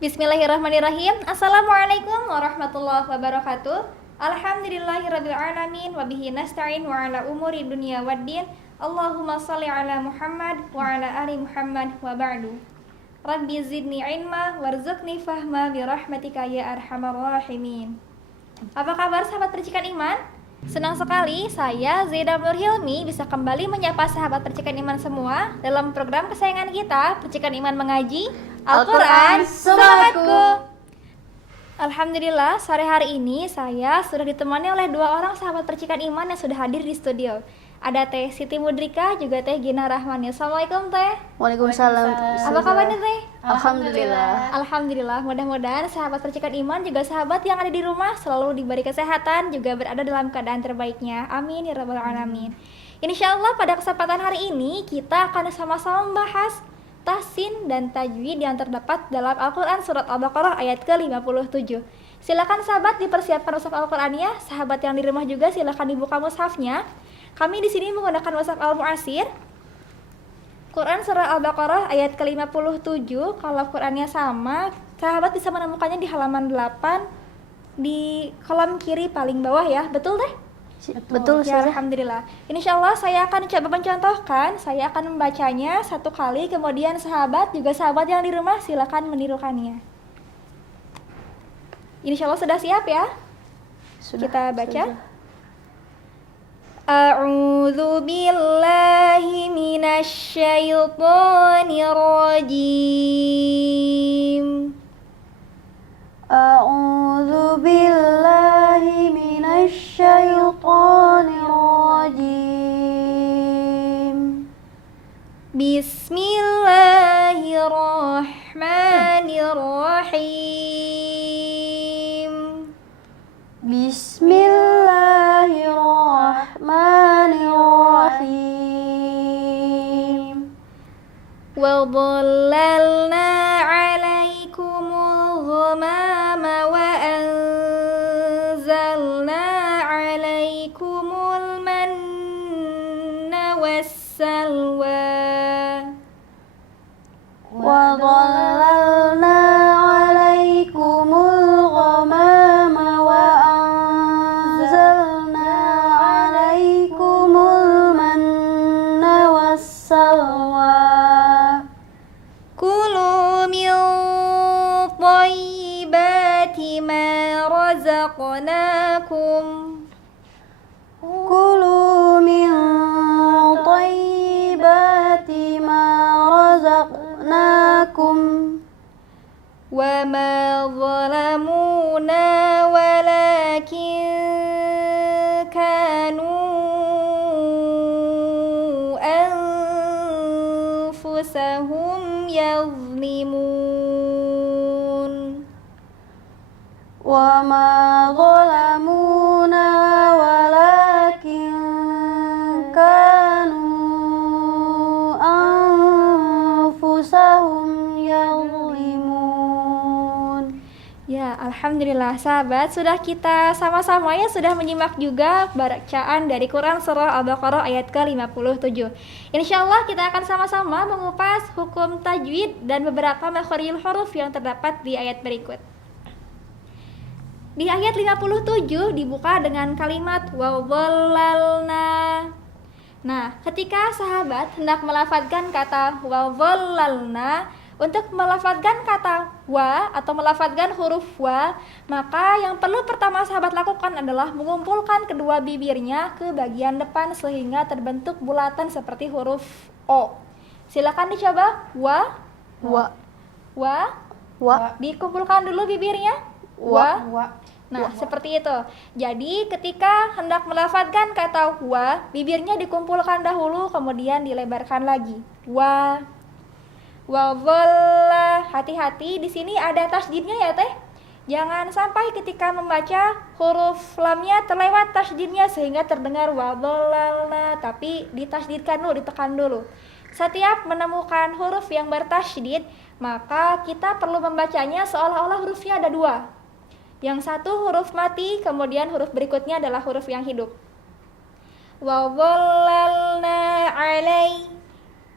Bismillahirrahmanirrahim. Assalamualaikum warahmatullahi wabarakatuh. Alhamdulillahirabbil alamin wa bihi nasta'in wa ala umuri dunya waddin. Allahumma shalli ala Muhammad wa ala ali Muhammad wa ba'du. Rabbi zidni ilma warzuqni fahma bi rahmatika ya arhamar rahimin. Apa kabar sahabat percikan iman? Senang sekali saya Zaida Nur Hilmi bisa kembali menyapa sahabat percikan iman semua dalam program kesayangan kita, Percikan Iman Mengaji Al-Quran Semangatku. Alhamdulillah, sore hari ini saya sudah ditemani oleh dua orang sahabat percikan iman yang sudah hadir di studio. Ada Teh Siti Mudrika, juga Teh Gina Rahmani. Assalamualaikum Teh. Waalaikumsalam. Apa kabarnya Teh? Alhamdulillah. Alhamdulillah, mudah-mudahan sahabat percikan iman juga sahabat yang ada di rumah selalu diberi kesehatan, juga berada dalam keadaan terbaiknya. Amin ya rabbal alamin. Insyaallah pada kesempatan hari ini kita akan sama-sama membahas tahsin dan tajwid yang terdapat dalam Al-Quran Surat Al-Baqarah ayat ke-57. Silakan sahabat dipersiapkan mushaf Al-Qurannya. Sahabat yang di rumah juga silakan dibuka mushafnya. Kami di sini menggunakan mushaf Al-Mu'asir. Quran Surah Al-Baqarah ayat ke-57. Kalau Qurannya sama, sahabat bisa menemukannya di halaman 8 di kolom kiri paling bawah ya. Betul deh? Betul Ya, Ustazah. alhamdulillah. Insyaallah saya akan coba mencontohkan. Saya akan membacanya satu kali, kemudian sahabat yang di rumah silakan menirukannya. Insyaallah sudah siap ya? Kita baca. A'udzu billahi minasy syaithanir rajim. A'udzu billahi minasy syaithanir rajim. Bismillahirrahmanirrahim. Bismillahirrahmanirrahim. Wa dhallalna 'alaikumul ghamama wa anzalna 'alaikumul manna wassalwa. Wa dhallalna 'alaikumul ghamama wa anzalna 'alaikumul manna wassalwa. Kulu min thayyibati ma razaqnakum. Kulu min thayyibati ma razaqnakum. Wa ma zalamuna walakin kanu anfusahum yazlimun. Wa ma zalamuna walakin kanu anfusahum yazlimun. Ya, alhamdulillah sahabat, sudah kita sama-sama ya sudah menyimak juga bacaan dari Quran Surah Al-Baqarah ayat ke-57. Insyaallah kita akan sama-sama mengupas hukum tajwid dan beberapa makharijul huruf yang terdapat di ayat berikut. Di ayat 57 dibuka dengan kalimat wa dhallalna. Nah, ketika sahabat hendak melafadzkan kata wa dhallalna, untuk melafadzkan kata wa atau melafadzkan huruf wa, maka yang perlu pertama sahabat lakukan adalah mengumpulkan kedua bibirnya ke bagian depan sehingga terbentuk bulatan seperti huruf O. Silakan dicoba. Wa. Dikumpulkan dulu bibirnya. Wa. Nah, seperti itu. Jadi, ketika hendak melafadzkan kata wa, bibirnya dikumpulkan dahulu kemudian dilebarkan lagi. Wa. Wa dhalla. Hati-hati, di sini ada tasdidnya ya Teh. Jangan sampai ketika membaca huruf lamnya terlewat tasdidnya sehingga terdengar wa dhallalna, tapi ditasdidkan dulu, ditekan dulu. Setiap menemukan huruf yang bertasdid, maka kita perlu membacanya seolah-olah hurufnya ada dua. Yang satu huruf mati, kemudian huruf berikutnya adalah huruf yang hidup. Wa dhallalna 'alai.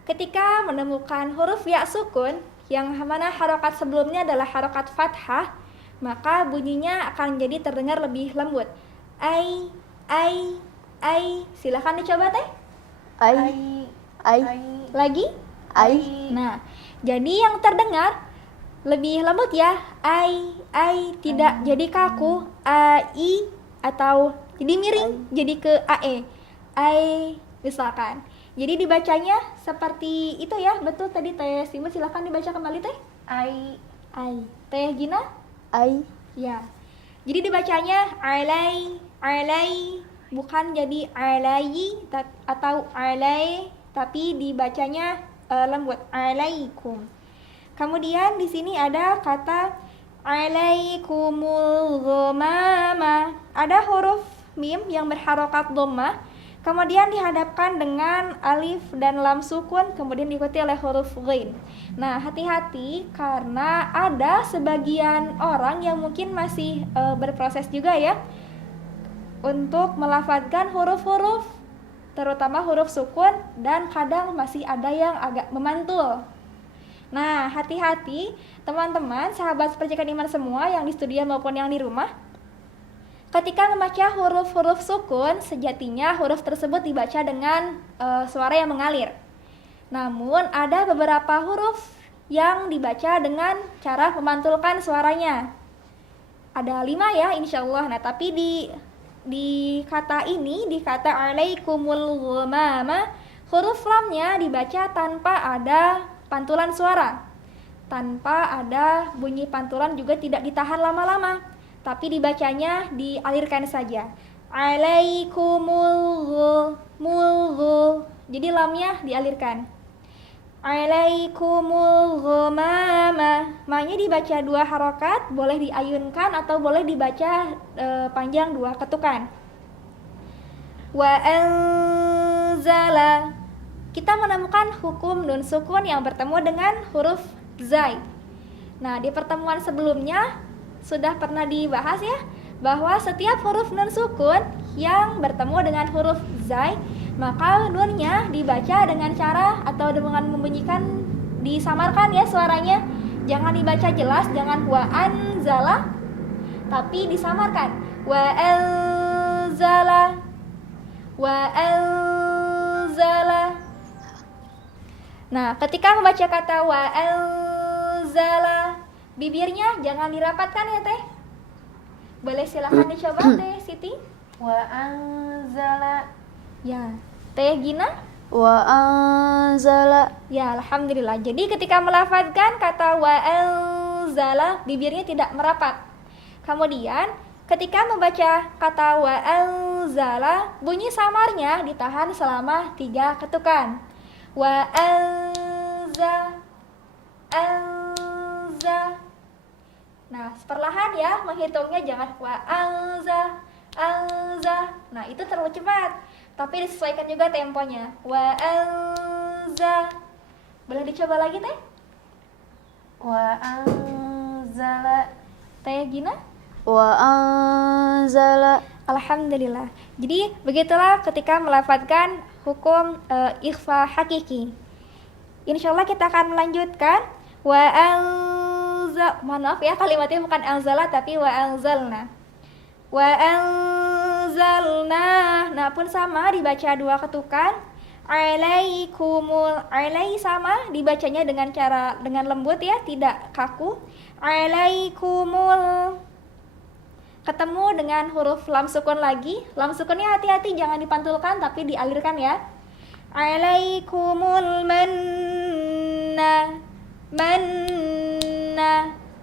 Ketika menemukan huruf ya sukun yang mana harokat sebelumnya adalah harokat fathah, maka bunyinya akan jadi terdengar lebih lembut. Ai, ai. Silakan dicoba teh. Ai. Lagi? Ai. Nah, jadi yang terdengar lebih lembut ya. Ai, tidak jadi kaku. Ai atau jadi miring, jadi ke ae. Ai misalkan. Jadi dibacanya seperti itu ya. Betul tadi Teh Simut, silakan dibaca kembali Teh. Ai. Teh Gina? Ai. Ya. Jadi dibacanya alai, bukan jadi alai atau alai, tapi dibacanya lembut, alaikum. Kemudian di sini ada kata alaikumul ghamama. Ada huruf mim yang berharokat dhammah, kemudian dihadapkan dengan alif dan lam sukun, kemudian diikuti oleh huruf ghain. Nah, hati-hati karena ada sebagian orang yang mungkin masih berproses juga ya untuk melafadzkan huruf-huruf, terutama huruf sukun, dan kadang masih ada yang agak memantul. Nah, hati-hati teman-teman, sahabat percikan iman semua yang di studio maupun yang di rumah. Ketika membaca huruf-huruf sukun, sejatinya huruf tersebut dibaca dengan suara yang mengalir. Namun ada beberapa huruf yang dibaca dengan cara memantulkan suaranya. Ada 5 ya insya Allah. Nah, tapi di kata ini, di kata alaikumul ghamama, huruf lamnya dibaca tanpa ada pantulan suara, tanpa ada bunyi pantulan, juga tidak ditahan lama-lama, tapi dibacanya dialirkan saja. Alaikumul ghamama, jadi lamnya dialirkan. Alaikumul ghamama, ma-nya dibaca 2 harokat, boleh diayunkan atau boleh dibaca panjang 2 ketukan. Wa anzala, kita menemukan hukum nun sukun yang bertemu dengan huruf zai. Nah, di pertemuan sebelumnya sudah pernah dibahas ya, bahwa setiap huruf nun sukun yang bertemu dengan huruf zai, maka nunnya dibaca dengan cara atau dengan membunyikan, disamarkan ya suaranya. Jangan dibaca jelas, jangan wa anzala, tapi disamarkan. Wa anzala, wa anzala. Nah, ketika membaca kata wa anzala, bibirnya jangan dirapatkan ya Teh. Boleh silakan dicoba Teh Siti. Wa anzala. Ya, Teh Gina? Wa anzala. Ya, alhamdulillah. Jadi ketika melafadzkan kata wa anzala, bibirnya tidak merapat. Kemudian ketika membaca kata wa anzala, bunyi samarnya ditahan selama 3 ketukan. Wa anza. Nah, perlahan ya menghitungnya, jangan wa anza. Nah, itu terlalu cepat. Tapi disesuaikan juga temponya. Wa anza. Boleh dicoba lagi Teh? Wa anzala. Teh Gina? Wa anzala. Alhamdulillah. Jadi begitulah ketika melafadzkan hukum ikhfa hakiki. Insyaallah kita akan melanjutkan wa anza. Mohon maaf ya, kalimatnya bukan anzala tapi wa anzalna. Wa anzalna. Nah, pun sama dibaca 2 ketukan. Alaikumul, alai sama dibacanya dengan lembut ya, tidak kaku. Alaikumul. Ketemu dengan huruf lam sukun lagi. Lam sukunnya hati-hati jangan dipantulkan tapi dialirkan ya. Alaikumul manna.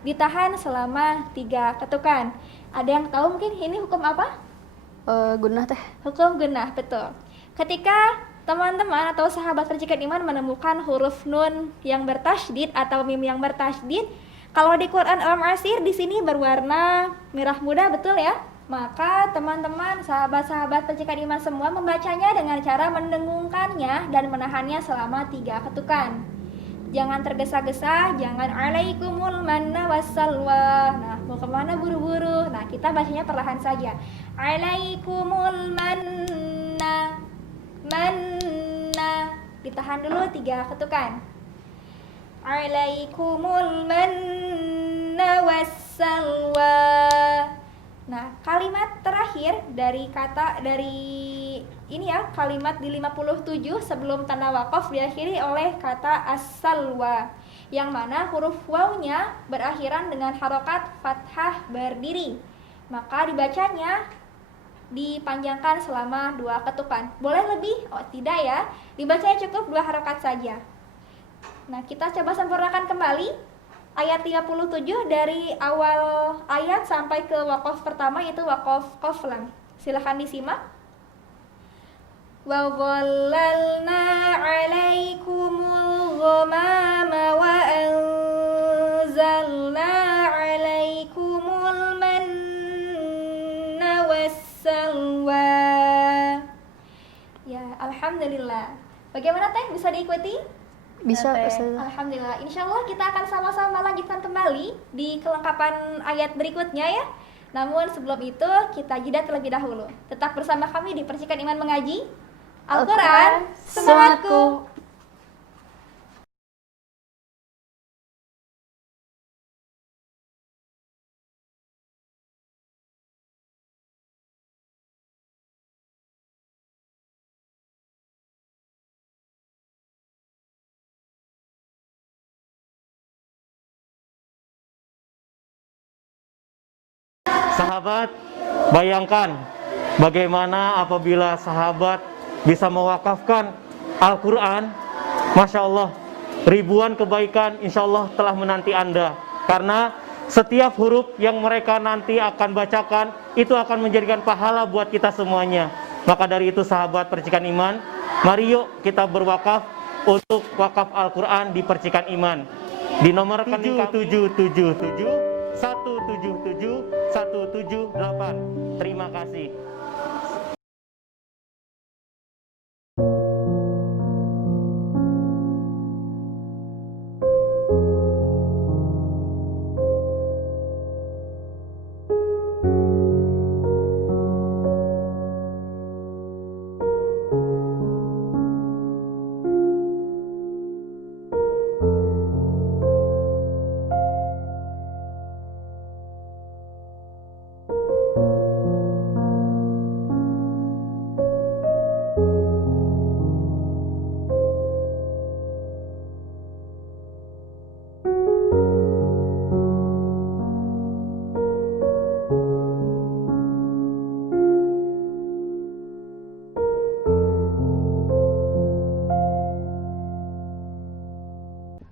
Ditahan selama 3 ketukan. Ada yang tahu mungkin ini hukum apa? Gunnah Teh. Hukum gunnah, betul. Ketika teman-teman atau sahabat percikan iman menemukan huruf nun yang bertasydid atau mim yang bertasydid, kalau di Quran Al-Asir di sini berwarna merah muda, betul ya? Maka teman-teman, sahabat-sahabat percikan iman semua membacanya dengan cara mendengungkannya dan menahannya selama 3 ketukan. Jangan tergesa-gesa, jangan alaikumul manna wassalwa. Nah, mau kemana buru-buru? Nah, kita bacanya perlahan saja. Alaikumul manna. Ditahan dulu 3 ketukan. alaikumul manna wassalwa. Nah, kalimat terakhir dari kalimat di 57 sebelum tanda waqaf diakhiri oleh kata as-salwa, yang mana huruf wawnya berakhiran dengan harokat fathah berdiri. Maka dibacanya dipanjangkan selama 2 ketukan. Boleh lebih? Oh, tidak ya. Dibacanya cukup 2 harokat saja. Nah, kita coba sempurnakan kembali ayat 37 dari awal ayat sampai ke waqaf pertama, yaitu waqaf qaf lam. Silakan disimak. Wa dhallalna 'alaikumul ghamama wa anzalna 'alaikumul manna wassalwa. Ya, alhamdulillah. Bagaimana Teh, bisa diikuti? Bisa, Teh. Ustazah. Alhamdulillah. Insya Allah kita akan sama-sama lanjutkan kembali di kelengkapan ayat berikutnya ya. Namun sebelum itu kita jeda terlebih dahulu. Tetap bersama kami di Percikan Iman Mengaji Al-Quran Semangatku. Sahabat, bayangkan bagaimana apabila sahabat bisa mewakafkan Al-Quran. Masya Allah, ribuan kebaikan insya Allah telah menanti Anda. Karena setiap huruf yang mereka nanti akan bacakan itu akan menjadikan pahala buat kita semuanya. Maka dari itu sahabat Percikan Iman, mari yuk kita berwakaf untuk wakaf Al-Quran di Percikan Iman. Di nomor rekening 777 177 178. Terima kasih.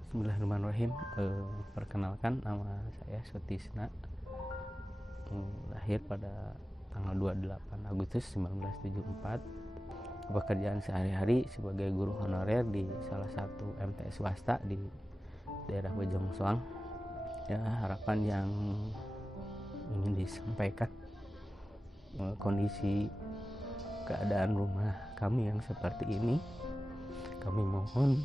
Bismillahirrahmanirrahim. Perkenalkan, nama saya Sutisna. Lahir pada tanggal 28 Agustus 1974. Pekerjaan sehari-hari sebagai guru honorer di salah satu MTS swasta di daerah Bojongsoang. Ya, harapan yang ingin disampaikan, kondisi keadaan rumah kami yang seperti ini, kami mohon,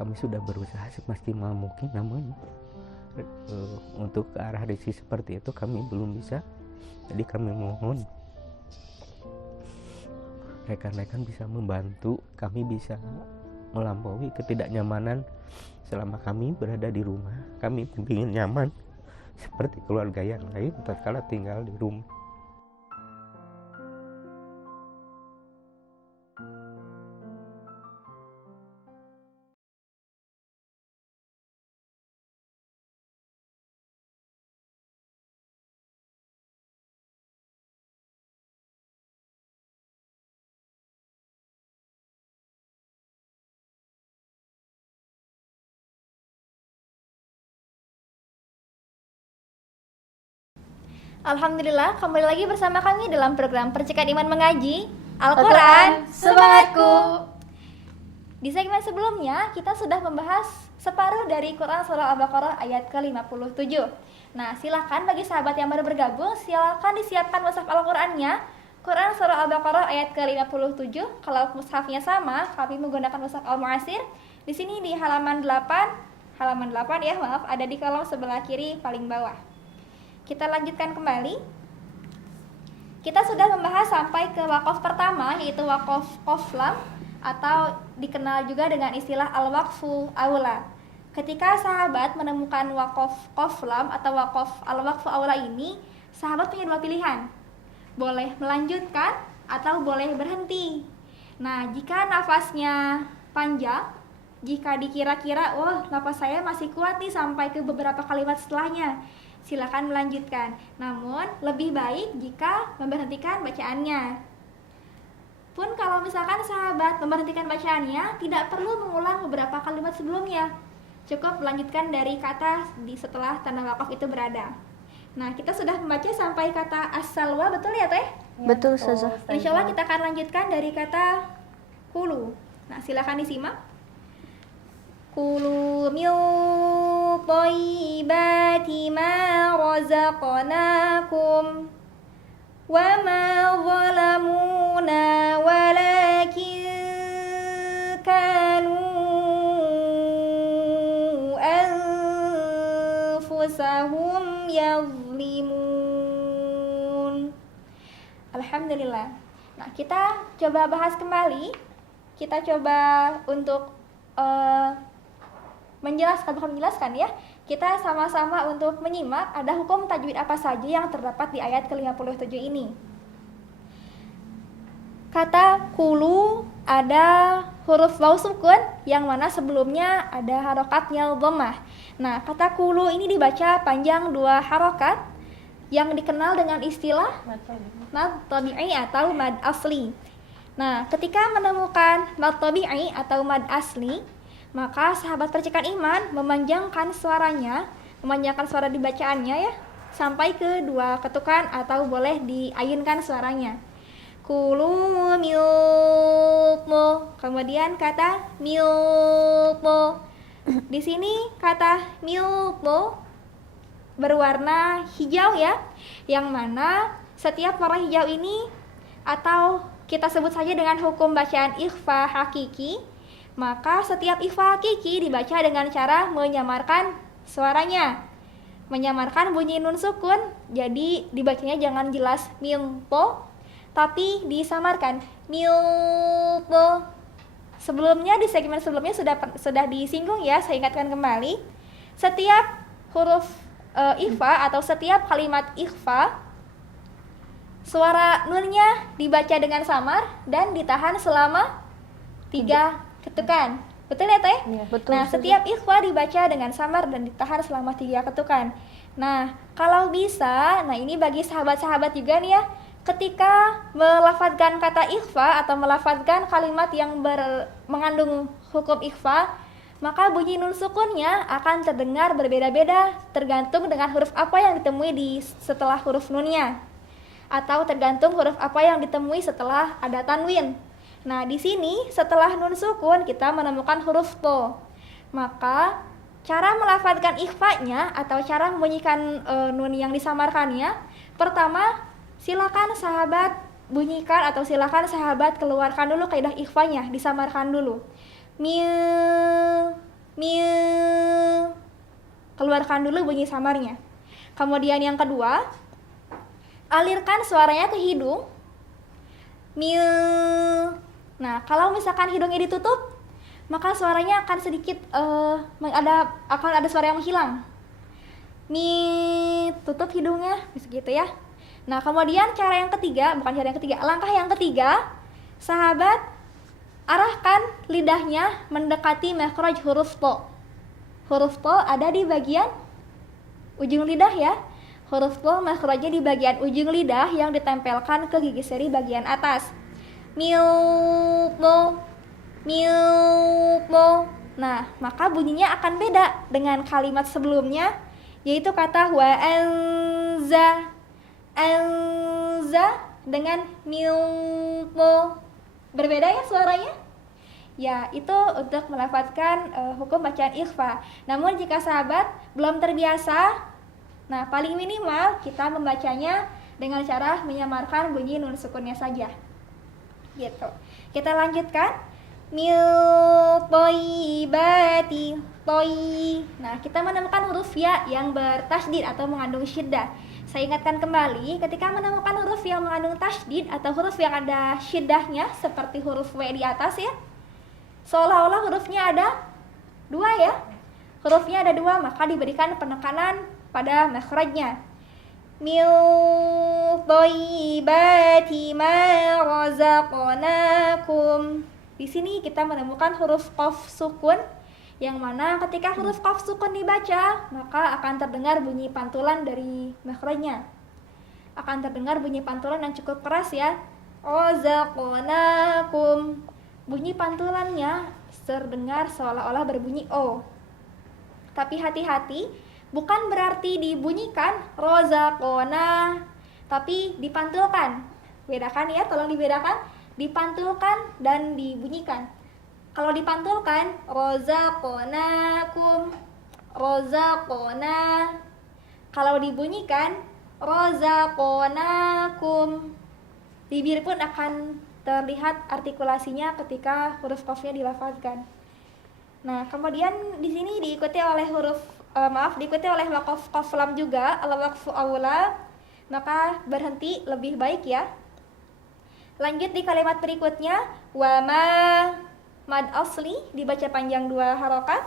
kami sudah berusaha semaksimal mungkin, namun untuk ke arah risiko seperti itu kami belum bisa. Jadi kami mohon rekan-rekan bisa membantu kami bisa melampaui ketidaknyamanan selama kami berada di rumah. Kami ingin nyaman seperti keluarga yang lain tatkala tinggal di rumah. Alhamdulillah, kembali lagi bersama kami dalam program Percikan Iman Mengaji Al-Quran Semangatku. Di segmen sebelumnya, kita sudah membahas separuh dari Quran Surah Al-Baqarah ayat ke-57. Nah, silakan bagi sahabat yang baru bergabung, silakan disiapkan mushaf Al-Qurannya. Quran Surah Al-Baqarah ayat ke-57. Kalau mushafnya sama, kami menggunakan mushaf Al-Mu'asir. Di sini di halaman 8 ya, maaf, ada di kolom sebelah kiri paling bawah. Kita lanjutkan kembali. Kita sudah membahas sampai ke wakaf pertama, yaitu wakaf qaf lam. atau dikenal juga dengan istilah al-waqfu aula. Ketika sahabat menemukan waqaf qaf lam atau al-waqfu aula ini, sahabat punya dua pilihan. Boleh melanjutkan atau boleh berhenti. Nah, jika nafasnya panjang, jika dikira-kira, oh nafas saya masih kuat nih sampai ke beberapa kalimat setelahnya, silakan melanjutkan. Namun, lebih baik jika memberhentikan bacaannya. Pun kalau misalkan sahabat memberhentikan bacaannya, tidak perlu mengulang beberapa kalimat sebelumnya. Cukup melanjutkan dari kata di setelah tanda wakaf itu berada. Nah, kita sudah membaca sampai kata as-salwa, betul ya Teh? Betul, Ustazah. Insya Allah kita akan lanjutkan dari kata kulu. Nah, silakan disimak. Kulu min thayyibati ma razaqnakum wa ma zalamuna walakin kanu anfusahum yazlimun. Alhamdulillah. Nah, kita coba bahas kembali. Kita coba untuk menjelaskan ya. Kita sama-sama untuk menyimak ada hukum tajwid apa saja yang terdapat di ayat ke-57 ini. Kata kulu ada huruf waw sukun yang mana sebelumnya ada harokatnya dhammah. Nah, kata kulu ini dibaca panjang dua harokat yang dikenal dengan istilah mad tabi'i atau mad asli. Nah, ketika menemukan mad tabi'i atau mad asli, maka sahabat percikan iman memanjangkan suaranya, memanjangkan suara dibacaannya ya, sampai ke dua ketukan atau boleh diayunkan suaranya. Kulu milmu, kemudian kata milmu. Di sini kata milmu berwarna hijau ya, yang mana setiap warna hijau ini atau kita sebut saja dengan hukum bacaan ikhfa hakiki, maka setiap ikhfa hakiki dibaca dengan cara menyamarkan suaranya, menyamarkan bunyi nun sukun. Jadi dibacanya jangan jelas milpo, tapi disamarkan milpo. Sebelumnya di segmen sebelumnya sudah disinggung ya, saya ingatkan kembali. Setiap huruf ikhfa atau setiap kalimat ikhfa, suara nunnya dibaca dengan samar dan ditahan selama 3 ketukan. Betul ya Teh? Ya, betul. Nah, setiap ikhfa dibaca dengan samar dan ditahan selama 3 ketukan. Nah, kalau bisa, nah ini bagi sahabat-sahabat juga nih ya, ketika melafadzkan kata ikhfa atau melafadzkan kalimat yang mengandung hukum ikhfa, maka bunyi nun sukunnya akan terdengar berbeda-beda tergantung dengan huruf apa yang ditemui di setelah huruf nunnya, atau tergantung huruf apa yang ditemui setelah ada tanwin. Nah, di sini setelah nun sukun kita menemukan huruf to. Maka cara melafadzkan ikhfa-nya atau cara membunyikan nun yang disamarkannya, pertama silakan sahabat bunyikan atau silakan sahabat keluarkan dulu kaidah ikhfa-nya, disamarkan dulu. Mil, mil. Keluarkan dulu bunyi samarnya. Kemudian yang kedua, alirkan suaranya ke hidung. Mil. Nah, kalau misalkan hidungnya ditutup, maka suaranya akan sedikit akan ada suara yang menghilang. Mi, tutup hidungnya, gitu ya. Nah, kemudian langkah yang ketiga, sahabat arahkan lidahnya mendekati makhraj huruf to. Huruf to ada di bagian ujung lidah ya. Huruf to makhrajnya di bagian ujung lidah yang ditempelkan ke gigi seri bagian atas. Milmo, milmo. Nah, maka bunyinya akan beda dengan kalimat sebelumnya, yaitu kata wa anza, anza dengan milmo. Berbeda ya suaranya? Ya, itu untuk melafadzkan hukum bacaan ikhfa. Namun jika sahabat belum terbiasa, nah paling minimal kita membacanya dengan cara menyamarkan bunyi nun sukunnya saja. Gitu. Kita lanjutkan. Mil toibati toi. Nah, kita menemukan huruf ya yang bertasydid atau mengandung syiddah. Saya ingatkan kembali, ketika menemukan huruf yang mengandung tasydid atau huruf yang ada syiddahnya seperti huruf W di atas ya, seolah-olah hurufnya ada dua ya. Hurufnya ada dua, maka diberikan penekanan pada makhrajnya. Min thayyibati ma razaqnakum. Di sini kita menemukan huruf qaf sukun, yang mana ketika huruf qaf sukun dibaca, maka akan terdengar bunyi pantulan dari makhrajnya. Akan terdengar bunyi pantulan yang cukup keras ya. Razaqnakum. Bunyi pantulannya terdengar seolah-olah berbunyi O. Tapi hati-hati, bukan berarti dibunyikan rozaqona, tapi dipantulkan. Bedakan ya, tolong dibedakan. Dipantulkan dan dibunyikan. Kalau dipantulkan, rozaqonakum, rozaqona. Kalau dibunyikan, rozaqonakum. Bibir pun akan terlihat artikulasinya ketika huruf qafnya dilafazkan. Nah, kemudian di sini diikuti oleh diikuti oleh waqaf qaf lam juga, al-waqfu aula, maka berhenti lebih baik ya. Lanjut di kalimat berikutnya, wa ma, mad asli dibaca panjang 2 harokat,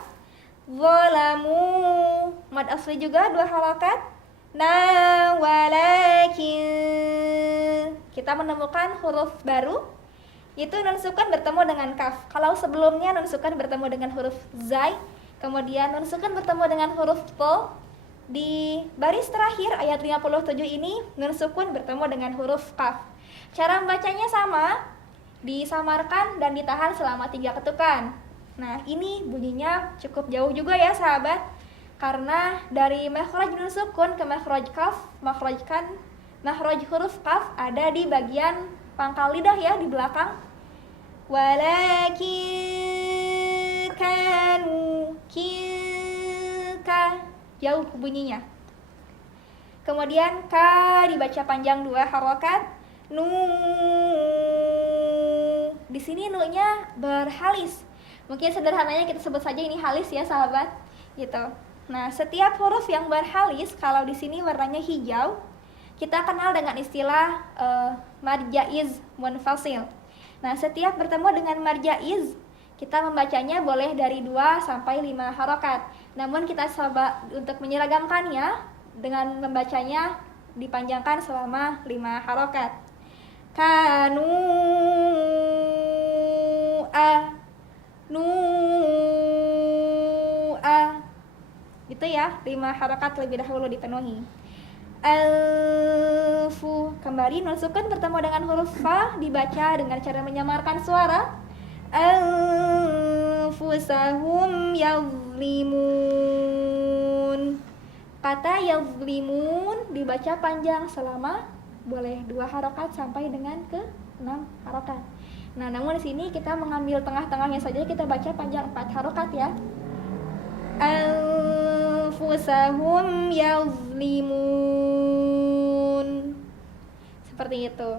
zalamu, mad asli juga 2 harokat, na walakin. Kita menemukan huruf baru, itu nun sukun bertemu dengan kaf. Kalau sebelumnya nun sukun bertemu dengan huruf zai, kemudian nun sukun bertemu dengan huruf to, di baris terakhir ayat 57 ini nun sukun bertemu dengan huruf kaf. Cara membacanya sama, disamarkan dan ditahan selama 3 ketukan. Nah, ini bunyinya cukup jauh juga ya sahabat, karena dari makhraj nun sukun ke makhraj kaf, makhraj huruf kaf ada di bagian pangkal lidah ya, di belakang. Walakin kanu kilka, jauh bunyinya. Kemudian ka dibaca panjang 2 harokat, nu. Di sini nu-nya berhalis. Mungkin sederhananya kita sebut saja ini halis ya sahabat, gitu. Nah, setiap huruf yang berhalis kalau di sini warnanya hijau, kita kenal dengan istilah marjaiz munfasil. Nah, setiap bertemu dengan marjaiz, kita membacanya boleh dari 2 sampai 5 harokat. Namun kita coba untuk menyeragamkannya dengan membacanya dipanjangkan selama 5 harokat. Kanu a, nu a, gitu ya, 5 harokat lebih dahulu dipenuhi. Alfu, kembali nun sukun bertemu dengan huruf fa, dibaca dengan cara menyamarkan suara. Anfusahum yazlimun. Kata yazlimun dibaca panjang selama boleh 2 harokat sampai dengan ke 6 harokat. Nah, namun di sini kita mengambil tengah-tengahnya saja, kita baca panjang 4 harokat ya. Anfusahum yazlimun. Seperti itu.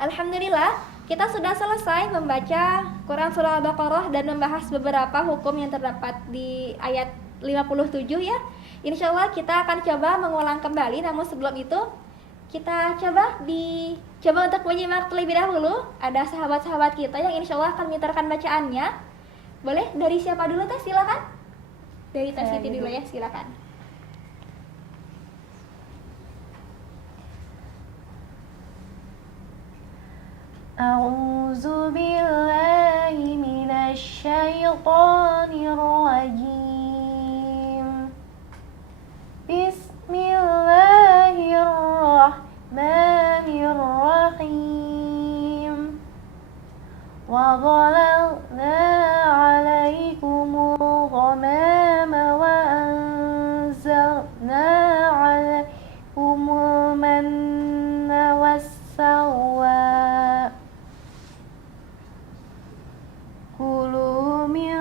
Alhamdulillah, kita sudah selesai membaca Quran Surah Al-Baqarah dan membahas beberapa hukum yang terdapat di ayat 57 ya. Insyaallah kita akan coba mengulang kembali, namun sebelum itu kita coba untuk menyimak terlebih dahulu. Ada sahabat-sahabat kita yang insyaallah akan menyetarkan bacaannya. Boleh dari siapa dulu Teh? Silakan. Dari Teh Siti dulu ya, silakan. A'udzu billahi minasy syaithanir rajim. Bismillahirrahmanirrahim. Wa dhalalna 'alaikumul ghamama wa anzalna 'alaikumul manna wassalwa. Kulu min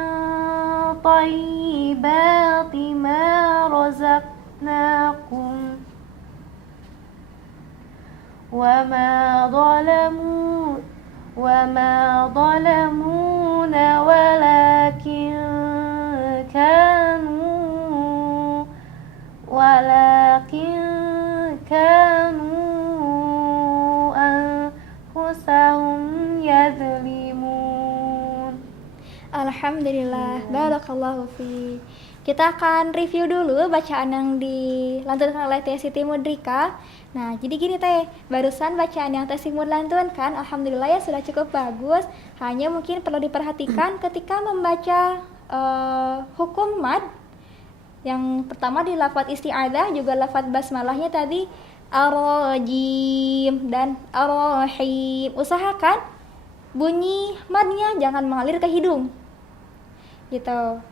thayyibati ma razaqnakum wa ma zalamuna walakin kanu anfusahum yadhlimun. Alhamdulillah, barakallahu fi. Kita akan review dulu bacaan yang dilantunkan oleh Teh Siti Mudrika. Nah, jadi gini Teh, barusan bacaan yang Teh Siti lantunkan, alhamdulillah ya sudah cukup bagus. Hanya mungkin perlu diperhatikan ketika membaca hukum mad. Yang pertama di lafadz isti'adzah, juga lafadz basmalahnya tadi ar-rajim dan ar-rahim. Usahakan bunyi madnya jangan mengalir ke hidung. Gitu.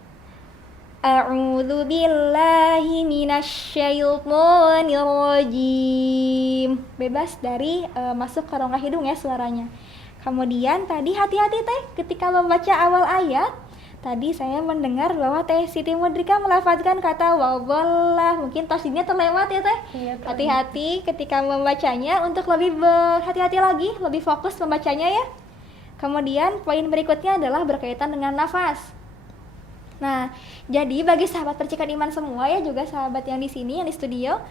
A'udzu billahi minasyaitonir rajim. Bebas dari masuk ke rongga hidung ya suaranya. Kemudian tadi hati-hati Teh ketika membaca awal ayat. Tadi saya mendengar bahwa Teh Siti Mudrika melafazkan kata wadhallah. Mungkin tasdidnya terlewat ya Teh. Iya, hati-hati ketika membacanya untuk lebih berhati-hati lagi, lebih fokus membacanya ya. Kemudian poin berikutnya adalah berkaitan dengan nafas. Nah, jadi bagi sahabat percikan iman semua ya, juga sahabat yang di sini, yang di studio,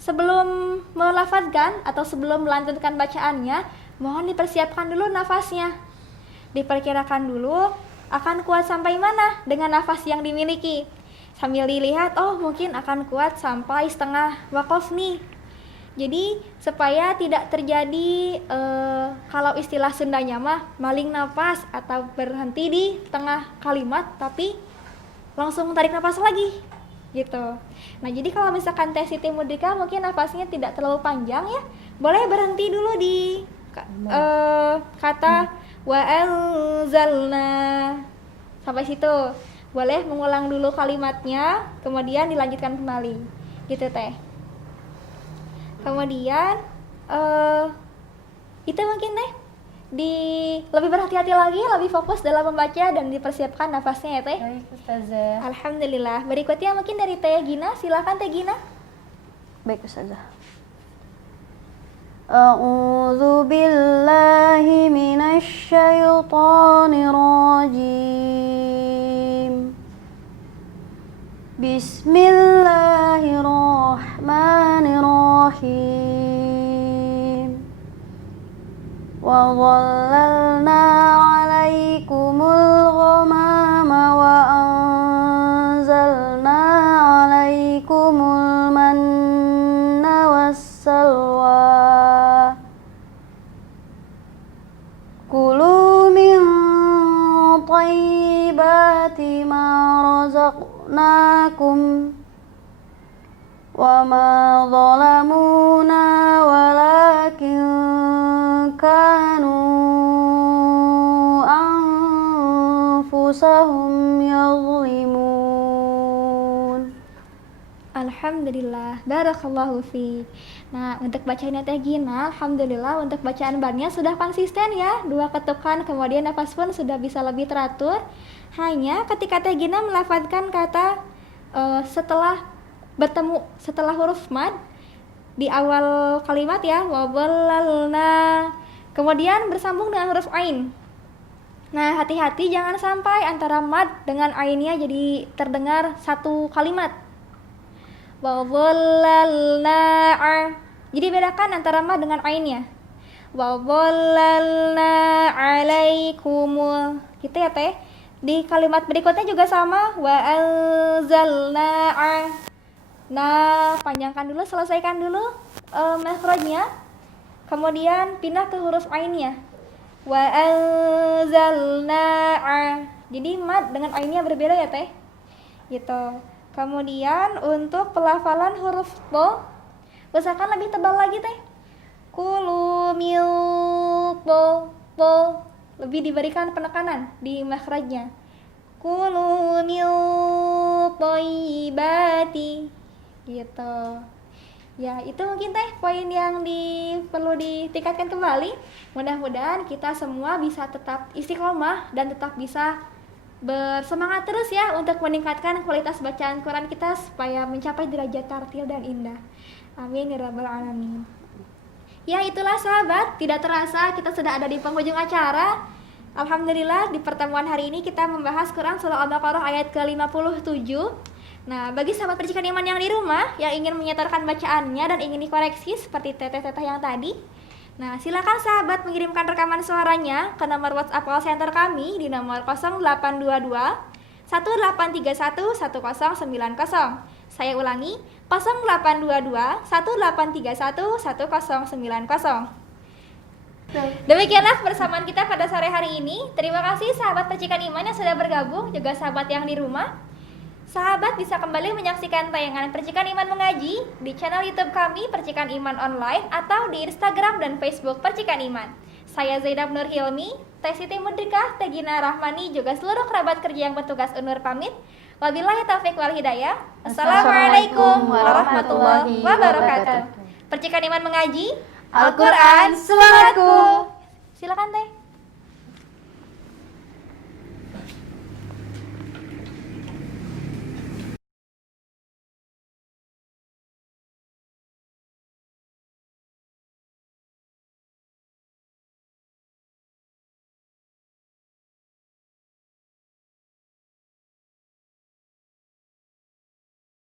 sebelum melafazkan atau sebelum melantunkan bacaannya, mohon dipersiapkan dulu nafasnya. Diperkirakan dulu akan kuat sampai mana dengan nafas yang dimiliki. Sambil dilihat, oh mungkin akan kuat sampai setengah waqaf nih. Jadi supaya tidak terjadi kalau istilah Sundanya mah maling nafas atau berhenti di tengah kalimat tapi langsung tarik nafas lagi gitu. Nah, jadi kalau misalkan Teh Siti Mudrika mungkin nafasnya tidak terlalu panjang ya, boleh berhenti dulu di kata wa anzalna. Sampai situ. Boleh mengulang dulu kalimatnya, kemudian dilanjutkan kembali. Gitu Teh. Kemudian itu mungkin Teh lebih berhati-hati lagi, lebih fokus dalam membaca dan dipersiapkan nafasnya ya Teh. Baik Ustazah. Alhamdulillah. Berikutnya mungkin dari Teh Gina, silakan Teh Gina. Baik Ustazah. A'udzu billahi minasy syaithanir rajim. Bismillahirrahmanirrahim. Wa dhallalna 'alaikumul ghamama wa anzalna 'alaikumul manna wassalwa. Kulu min thayyibati ma razaqnakum wa ma zalamuna walakin kanu anfusahum yazlimun. Alhamdulillah, barakallahu fi. Nah, untuk bacaannya Teh Gina, alhamdulillah untuk bacaan barnya sudah konsisten ya. 2 ketukan, kemudian nafas pun sudah bisa lebih teratur. Hanya ketika Teh Gina melafazkan kata setelah huruf mad di awal kalimat ya, waballalna, kemudian bersambung dengan huruf ain. Nah, hati-hati jangan sampai antara mad dengan ainnya jadi terdengar satu kalimat. Waballalna. Jadi bedakan antara mad dengan ainnya. Waballalna alaikumul. Gitu ya Teh. Di kalimat berikutnya juga sama, wa anzalna. Nah, panjangkan dulu, selesaikan dulu makhrajnya. Kemudian pindah ke huruf ainnya. Wa anzalna. Jadi mad dengan ainnya berbeda ya Teh. Gitu. Kemudian untuk pelafalan huruf to, usahakan lebih tebal lagi Teh. Kulu mil to. Lebih diberikan penekanan di makhrajnya. Kulu min thayyibati. Gitu. Ya, itu mungkin Teh poin yang perlu ditingkatkan kembali. Mudah-mudahan kita semua bisa tetap istiqomah dan tetap bisa bersemangat terus ya untuk meningkatkan kualitas bacaan Quran kita supaya mencapai derajat tartil dan indah. Amin ya rabbal alamin. Ya, itulah sahabat, tidak terasa kita sudah ada di penghujung acara. Alhamdulillah di pertemuan hari ini kita membahas Quran surah Al-Baqarah ayat ke-57. Nah, bagi sahabat percikan iman yang di rumah yang ingin menyetorkan bacaannya dan ingin dikoreksi seperti teteh-teteh yang tadi, Nah, silakan sahabat mengirimkan rekaman suaranya ke nomor WhatsApp call center kami di nomor 0822 1831 1090. Saya ulangi, 0822 1831 1090. Demikianlah persamaan kita pada sore hari ini. Terima kasih sahabat Percikan Iman yang sudah bergabung, juga sahabat yang di rumah. Sahabat bisa kembali menyaksikan tayangan Percikan Iman Mengaji di channel YouTube kami Percikan Iman Online atau di Instagram dan Facebook Percikan Iman. Saya Zainab Nur Hilmi, Teh Siti Mudrikah, Teh Gina Rahmani, juga seluruh kerabat kerja yang bertugas unur pamit. Wabillahi taufiq wal hidayah. Assalamualaikum warahmatullahi wabarakatuh. Percikan Iman Mengaji, Al-Quran semangatku. Silakan Teh.